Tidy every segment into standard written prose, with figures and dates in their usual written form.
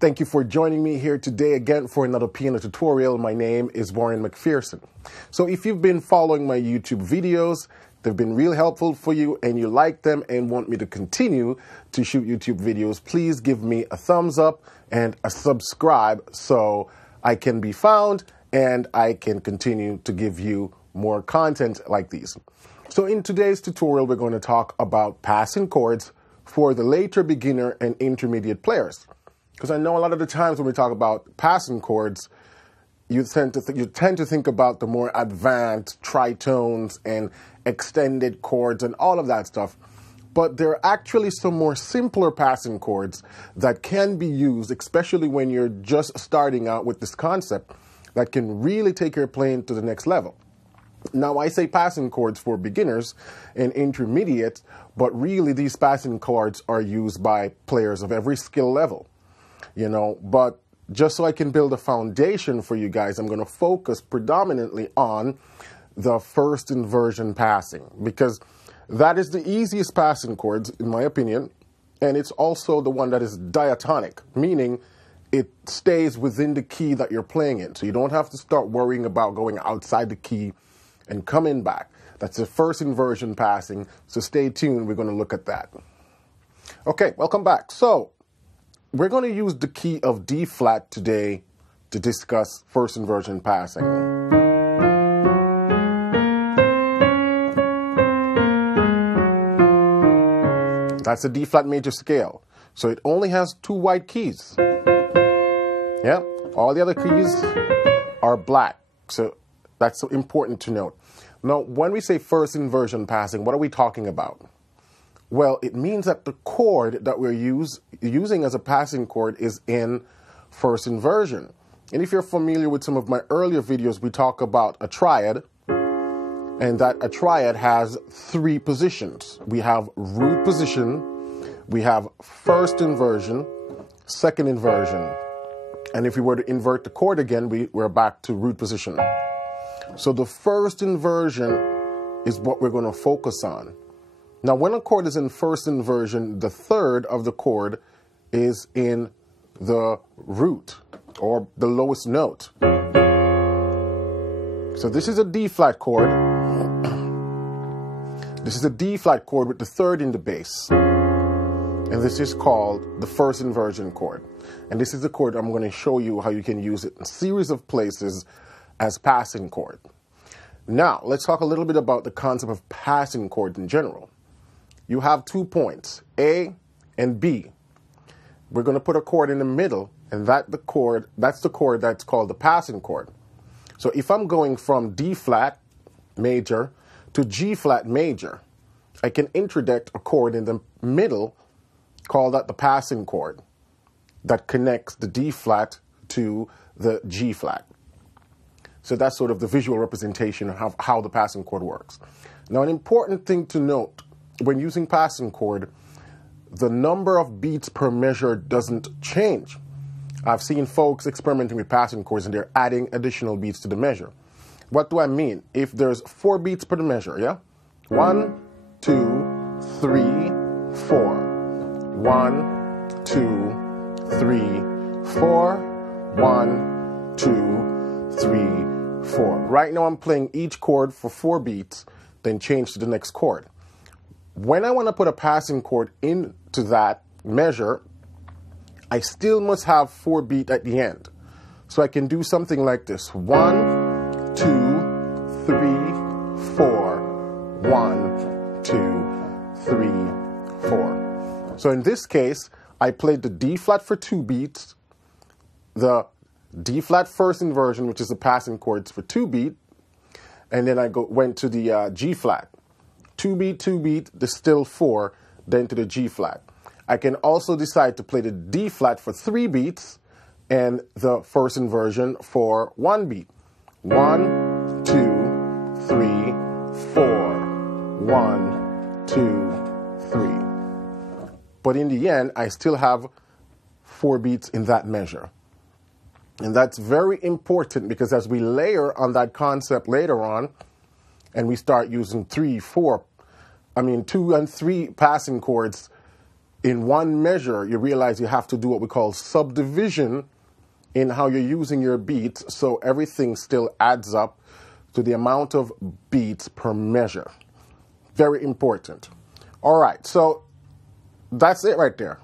Thank you for joining me here today again for another piano tutorial. My name is Warren Macpherson. So if you've been following my YouTube videos, they've been real helpful for you and you like them and want me to continue to shoot YouTube videos, please give me a thumbs up and a subscribe so I can be found and I can continue to give you more content like these. So in today's tutorial, we're going to talk about passing chords for the later beginner and intermediate players. Because I know a lot of the times when we talk about passing chords, you tend to think about the more advanced tritones and extended chords and all of that stuff. But there are actually some more simpler passing chords that can be used, especially when you're just starting out with this concept, that can really take your playing to the next level. Now, I say passing chords for beginners and intermediates, but really these passing chords are used by players of every skill level. But just so I can build a foundation for you guys, I'm going to focus predominantly on the first inversion passing, because that is the easiest passing chords, in my opinion, and it's also the one that is diatonic, meaning it stays within the key that you're playing in, so you don't have to start worrying about going outside the key and coming back. That's the first inversion passing, so stay tuned, we're going to look at that. Okay, welcome back. So we're going to use the key of D flat today to discuss first inversion passing. That's the D flat major scale. So it only has two white keys. Yeah, all the other keys are black. So that's so important to note. Now, when we say first inversion passing, what are we talking about? Well, it means that the chord that we're using as a passing chord is in first inversion. And if you're familiar with some of my earlier videos, we talk about a triad, and that a triad has three positions. We have root position, we have first inversion, second inversion. And if we were to invert the chord again, we're back to root position. So the first inversion is what we're going to focus on. Now, when a chord is in first inversion, the third of the chord is in the root, or the lowest note. So this is a D flat chord. This is a D flat chord with the third in the bass. And this is called the first inversion chord. And this is the chord I'm going to show you how you can use it in a series of places as passing chord. Now, let's talk a little bit about the concept of passing chords in general. You have 2 points, A and B. We're going to put a chord in the middle, and that's the chord that's called the passing chord. So if I'm going from D flat major to G flat major, I can introduce a chord in the middle, call that the passing chord, that connects the D flat to the G flat. So that's sort of the visual representation of how the passing chord works. Now, an important thing to note, when using passing chord, the number of beats per measure doesn't change. I've seen folks experimenting with passing chords and they're adding additional beats to the measure. What do I mean? If there's 4 beats per measure, yeah? 1, 2, 3, 4. 1, 2, 3, 4. 1, 2, 3, 4. Right now I'm playing each chord for 4 beats, then change to the next chord. When I want to put a passing chord into that measure, I still must have 4 beats at the end. So I can do something like this. 1, 2, 3, 4. 1, 2, 3, 4. So in this case, I played the D flat for 2 beats, the D flat first inversion, which is the passing chords for 2 beats, and then I went to the G flat. 2 beat, 2 beat, there's still 4, then to the G flat. I can also decide to play the D flat for 3 beats and the first inversion for 1 beat. 1, 2, 3, 4. 1, 2, 3. But in the end, I still have 4 beats in that measure. And that's very important because as we layer on that concept later on, and we start using 2 and 3 passing chords in one measure, you realize you have to do what we call subdivision in how you're using your beats, so everything still adds up to the amount of beats per measure. Very important. All right, so that's it right there.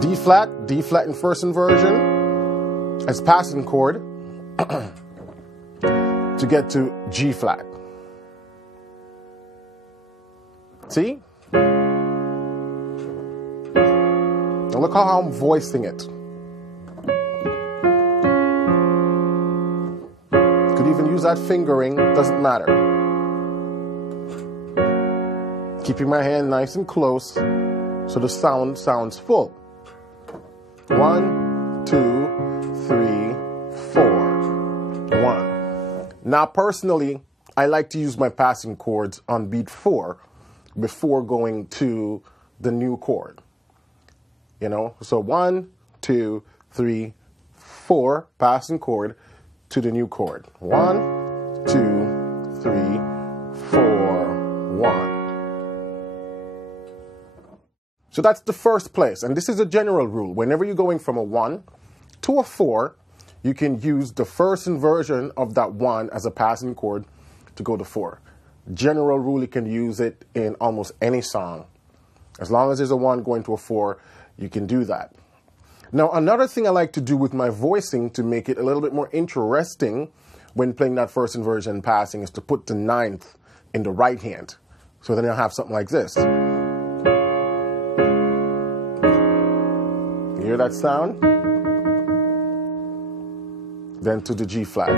D flat in first inversion as passing chord to get to G flat. See? Now look how I'm voicing it. Could even use that fingering, doesn't matter. Keeping my hand nice and close so the sound sounds full. 1, 2, 3, 4. 1. Now personally, I like to use my passing chords on beat 4 before going to the new chord. You know, so 1, 2, 3, 4, passing chord to the new chord. 1, 2, 3, 4, 1. So that's the first place, and this is a general rule. Whenever you're going from a 1 to a 4, you can use the first inversion of that 1 as a passing chord to go to 4. General rule, you can use it in almost any song. As long as there's a 1 going to a 4, you can do that. Now, another thing I like to do with my voicing to make it a little bit more interesting when playing that first inversion passing is to put the 9th in the right hand. So then I'll have something like this. You hear that sound? Then to the G flat.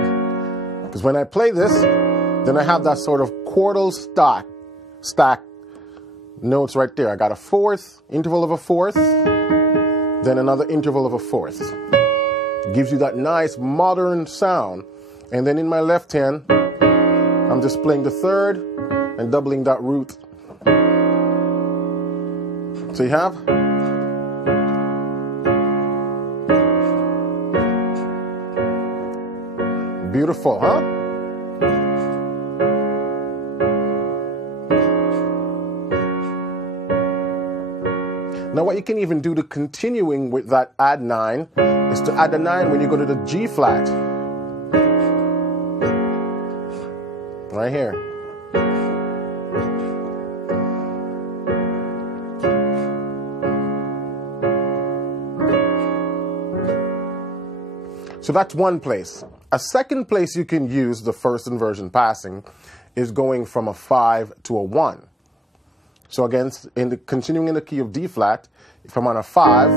Because when I play this, then I have that sort of chordal stack notes right there. I got a 4th, interval of a 4th, then another interval of a 4th. Gives you that nice modern sound. And then in my left hand, I'm just playing the 3rd and doubling that root. So you have beautiful, huh? Now what you can even do to continuing with that add 9 is to add a 9 when you go to the G flat. Right here. So that's one place. A second place you can use the first inversion passing is going from a 5 to a 1. So again, continuing in the key of D flat, if I'm on a 5,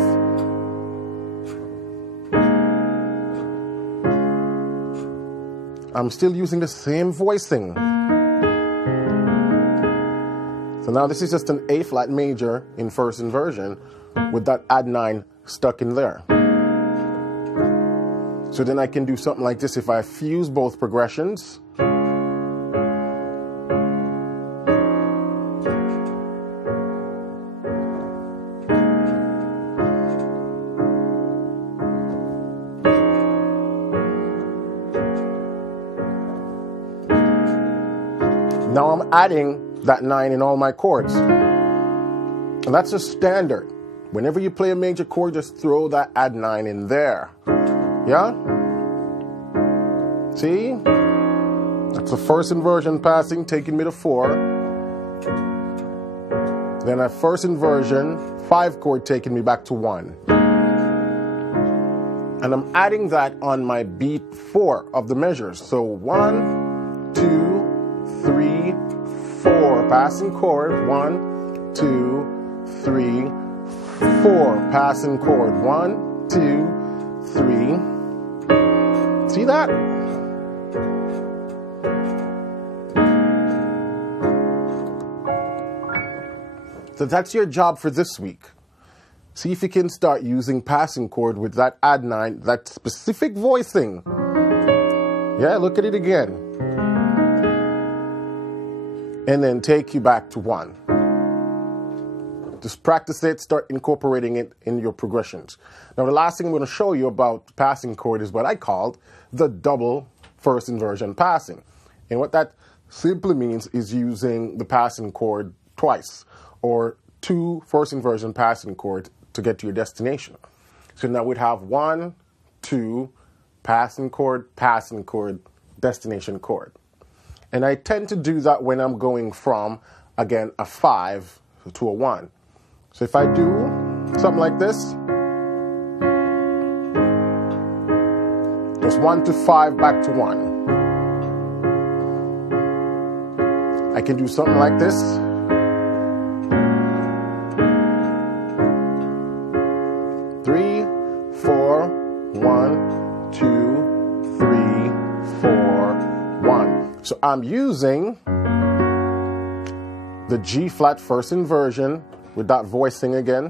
I'm still using the same voicing. So now this is just an A flat major in first inversion with that add 9 stuck in there. So then I can do something like this if I fuse both progressions. Now I'm adding that 9 in all my chords. And that's a standard. Whenever you play a major chord, just throw that add 9 in there. Yeah? See? That's the first inversion passing, taking me to 4. Then a first inversion, 5 chord taking me back to 1. And I'm adding that on my beat 4 of the measures. So 1, 2, 3, 4, passing chord, 1, 2, 3, 4, passing chord, 1, 2, 3. See that? So that's your job for this week. See if you can start using passing chord with that add 9, that specific voicing. Yeah, look at it again. And then take you back to 1. Just practice it, start incorporating it in your progressions. Now the last thing I'm going to show you about passing chord is what I called the double first inversion passing. And what that simply means is using the passing chord twice, or 2 first inversion passing chords to get to your destination. So now we'd have 1, 2, passing chord, destination chord. And I tend to do that when I'm going from, again, a 5 to a 1. So if I do something like this, just 1 to 5 back to 1. I can do something like this. Three, 4, 1, 2, 3, 4, 1. So I'm using the G flat first inversion with that voicing again.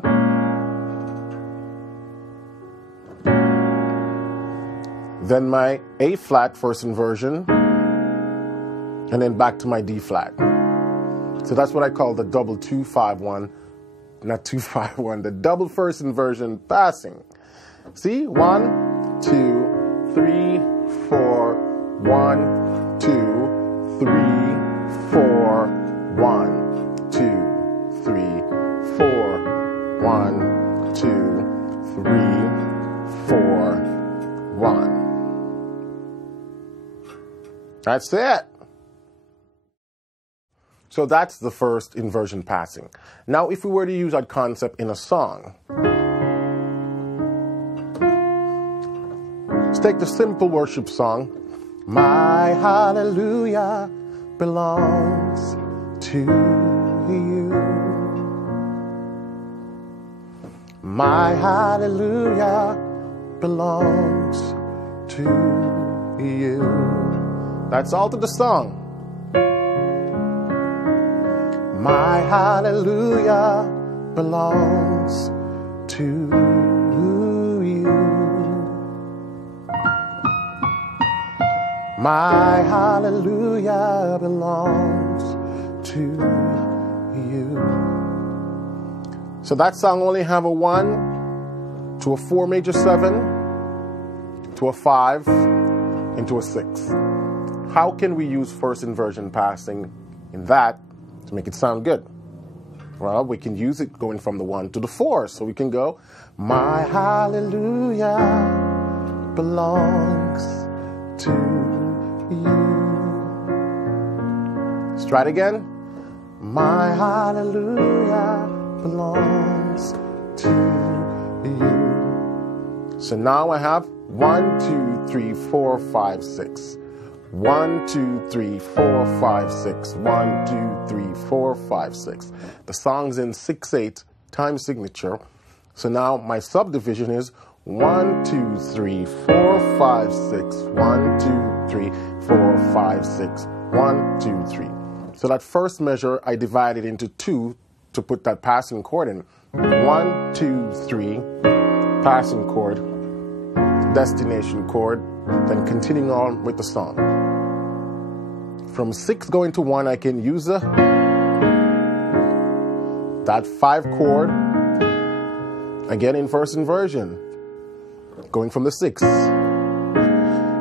Then my A flat first inversion, and then back to my D flat. So that's what I call the double 2-5-1, not 2-5-1, the double first inversion passing. See? 1, 2, 3, 4, 1, 2, 3, 4, 1, 2, 3, 4, 1, 2, 3, 4, 1. That's it. So that's the first inversion passing. Now, if we were to use that concept in a song, let's take the simple worship song. My hallelujah belongs to you. My hallelujah belongs to you. That's all to the song. My hallelujah belongs to you. My hallelujah belongs to you. So that song only have a 1 to a 4 major 7 to a 5 into a 6. How can we use first inversion passing in that to make it sound good? Well, we can use it going from the 1 to the 4. So we can go, my hallelujah belongs to you. Let's try it again. My hallelujah belongs to you. So now I have 1, 2, 3, 4, 5, 6. 1, 2, 3, 4, 5, 6. 1, 2, 3, 4, 5, 6. The song's in 6/8 time signature. So now my subdivision is 1, 2, 3, 4, 5, 6. 1, 2, 3, 4, 5, 6. 1, 2, 3. So that first measure I divided into 2 to put that passing chord in. 1, 2, 3, passing chord, destination chord, then continuing on with the song. From 6 going to 1, I can use that 5 chord, again in first inversion, going from the 6.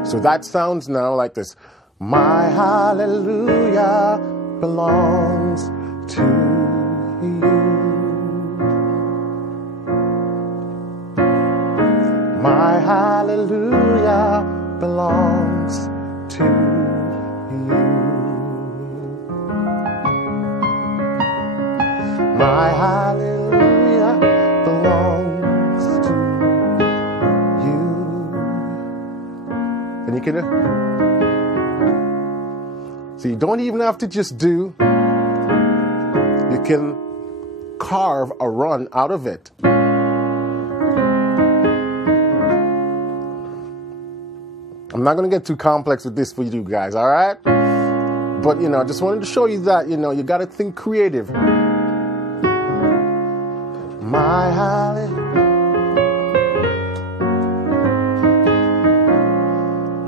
So that sounds now like this. My hallelujah belongs to you. My hallelujah belongs to you. My hallelujah belongs to you. And you can so you don't even have to just do. You can carve a run out of it. I'm not going to get too complex with this for you guys, all right? But, you know, I just wanted to show you that, you know, you got to think creative. My hallelujah.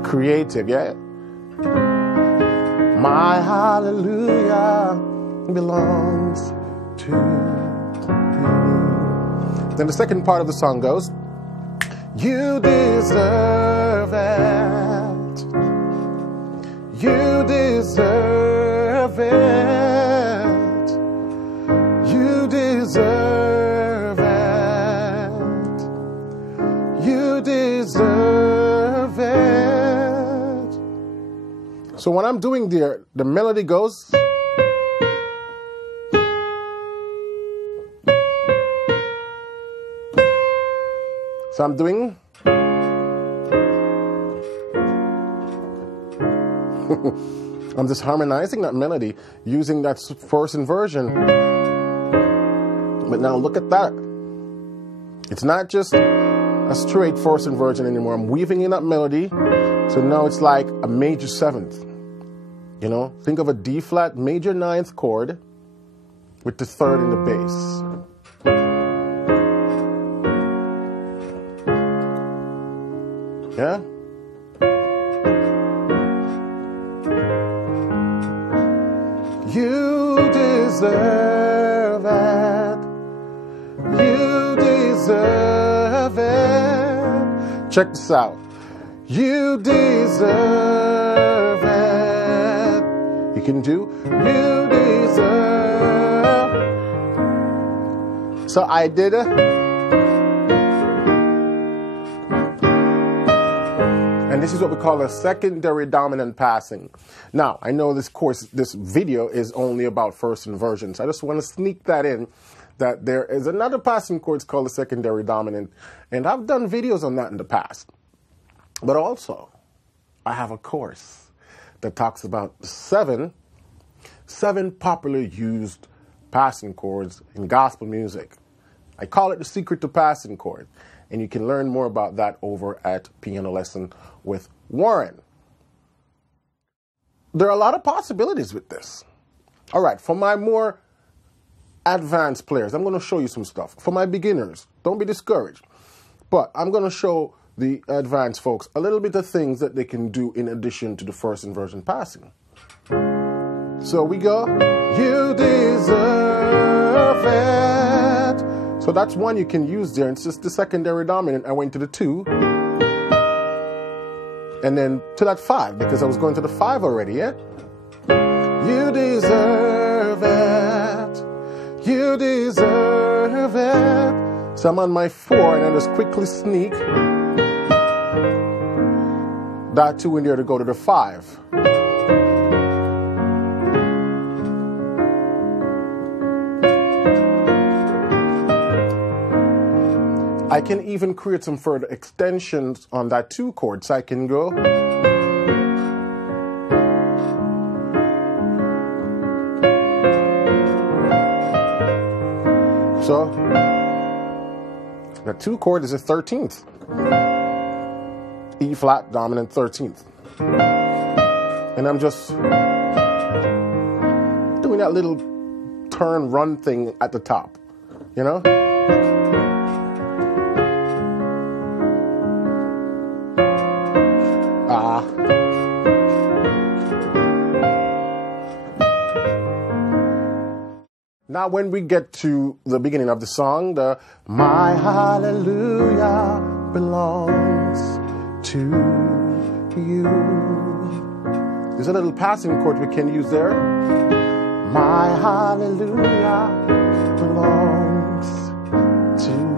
Creative, yeah? My hallelujah belongs to you. Then the second part of the song goes, you deserve it. You deserve it. You deserve So when I'm doing there, the melody goes. So I'm doing. I'm just harmonizing that melody using that first inversion. But now look at that. It's not just a straight first inversion anymore. I'm weaving in that melody. So now it's like a major seventh. You know, think of a D flat major ninth chord with the third in the bass. Yeah? You deserve it. You deserve it. Check this out. You deserve it. You can do. You deserve. So I did it. And this is what we call a secondary dominant passing. Now, I know this video is only about first inversion, so I just want to sneak that in, that there is another passing chord called a secondary dominant, and I've done videos on that in the past. But also, I have a course that talks about seven popularly used passing chords in gospel music. I call it the secret to passing chord. And you can learn more about that over at Piano Lesson with Warren. There are a lot of possibilities with this. All right, for my more advanced players, I'm going to show you some stuff. For my beginners, don't be discouraged. But I'm going to show the advanced folks a little bit of things that they can do in addition to the first inversion passing. So we go, you deserve it. So that's one you can use there. It's just the secondary dominant. I went to the 2. And then to that 5, because I was going to the 5 already, yeah? You deserve it. You deserve it. So I'm on my 4, and I just quickly sneak that 2 in there to go to the 5. I can even create some further extensions on that 2 chord. So I can go. So the 2 chord is a 13th. E flat dominant 13th. And I'm just doing that little turn run thing at the top, you know? Now when we get to the beginning of the song, the my hallelujah belongs to you. There's a little passing chord we can use there. My hallelujah belongs to you.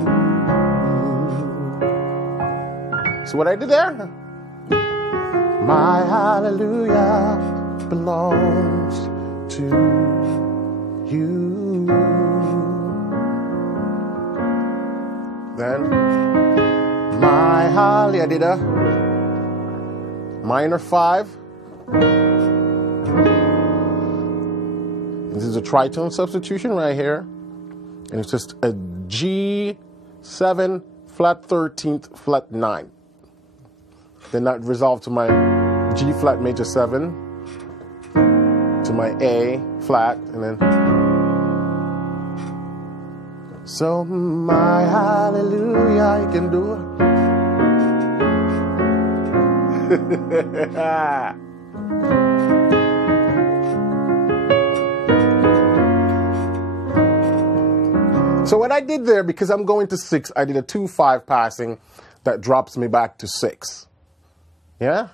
So what I did there? My hallelujah belongs to you. Then my hallelujah, I did a minor 5. This is a tritone substitution right here. And it's just a G7 flat 13th flat 9. Then that resolved to my G flat major 7, to my A flat, and then. So my hallelujah, you can do it. So what I did there, because I'm going to 6, I did a 2-5 passing that drops me back to 6. Yeah?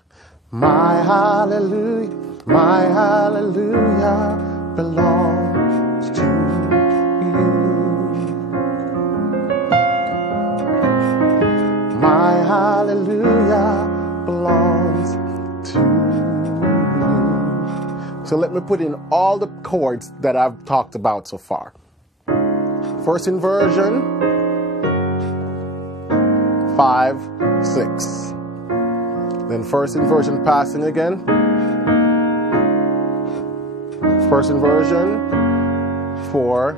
My hallelujah belongs to you. My hallelujah belongs to you. So let me put in all the chords that I've talked about so far. First inversion, 5, 6. Then first inversion passing again. First inversion, 4,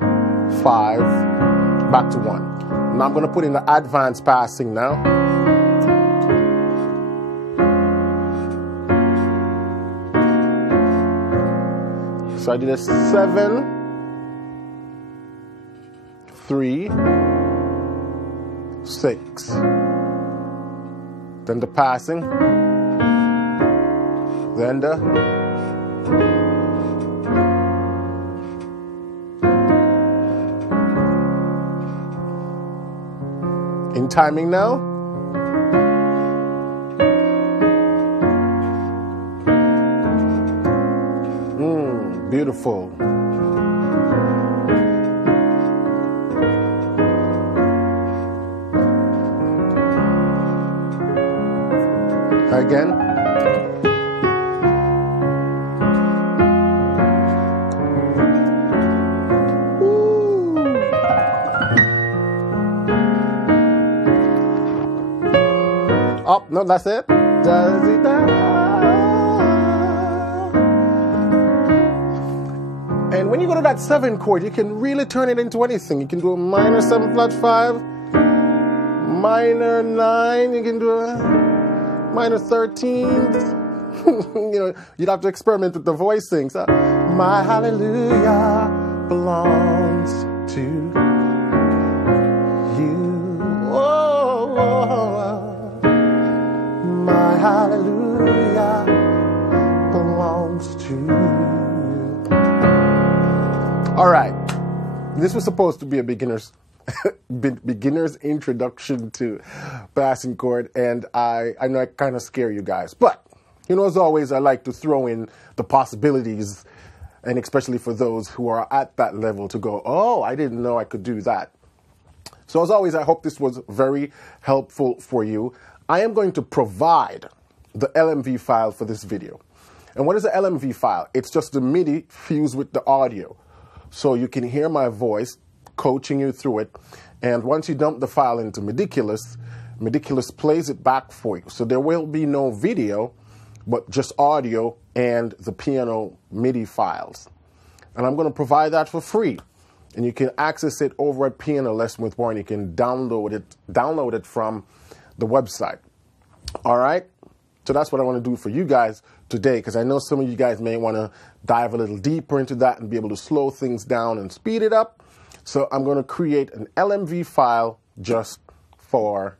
5, back to 1. Now I'm going to put in the advanced passing now. So I did a 7, 3, 6. Then the passing. Then the in timing now. Beautiful. Again. Oh, no, that's it. And when you go to that 7 chord, you can really turn it into anything. You can do a minor 7 flat 5, minor 9, you can do a minor 13th. You know, you'd have to experiment with the voicing. So, my hallelujah belongs to you. Oh, oh, oh. My hallelujah belongs to you. All right, this was supposed to be a beginner's introduction to passing chord, and I know I kind of scare you guys, but you know, as always, I like to throw in the possibilities, and especially for those who are at that level to go, oh, I didn't know I could do that. So as always, I hope this was very helpful for you. I am going to provide the LMV file for this video. And what is the LMV file? It's just the MIDI fused with the audio. So you can hear my voice coaching you through it. And once you dump the file into Meticulous plays it back for you. So there will be no video, but just audio and the piano MIDI files. And I'm going to provide that for free. And you can access it over at Piano Lesson with Warren. You can download it from the website. All right? So that's what I want to do for you guys today, because I know some of you guys may want to dive a little deeper into that and be able to slow things down and speed it up. So I'm going to create an LMV file just for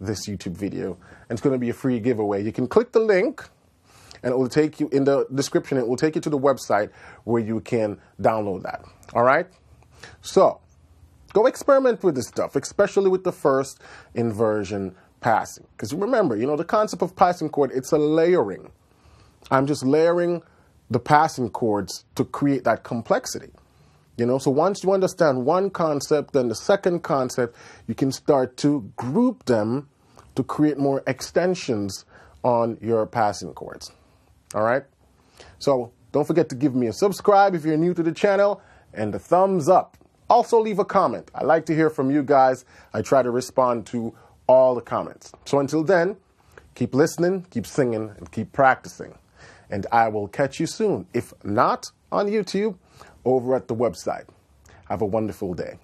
this YouTube video. And it's going to be a free giveaway. You can click the link, and it will take you in the description. It will take you to the website where you can download that. All right? So go experiment with this stuff, especially with the first inversion passing. Because remember, you know, the concept of passing chord, it's a layering. I'm just layering the passing chords to create that complexity. You know, so once you understand one concept, then the second concept, you can start to group them to create more extensions on your passing chords. All right? So don't forget to give me a subscribe if you're new to the channel, and a thumbs up. Also leave a comment. I like to hear from you guys. I try to respond to all the comments. So until then, keep listening, keep singing, and keep practicing. And I will catch you soon. If not on YouTube, over at the website. Have a wonderful day.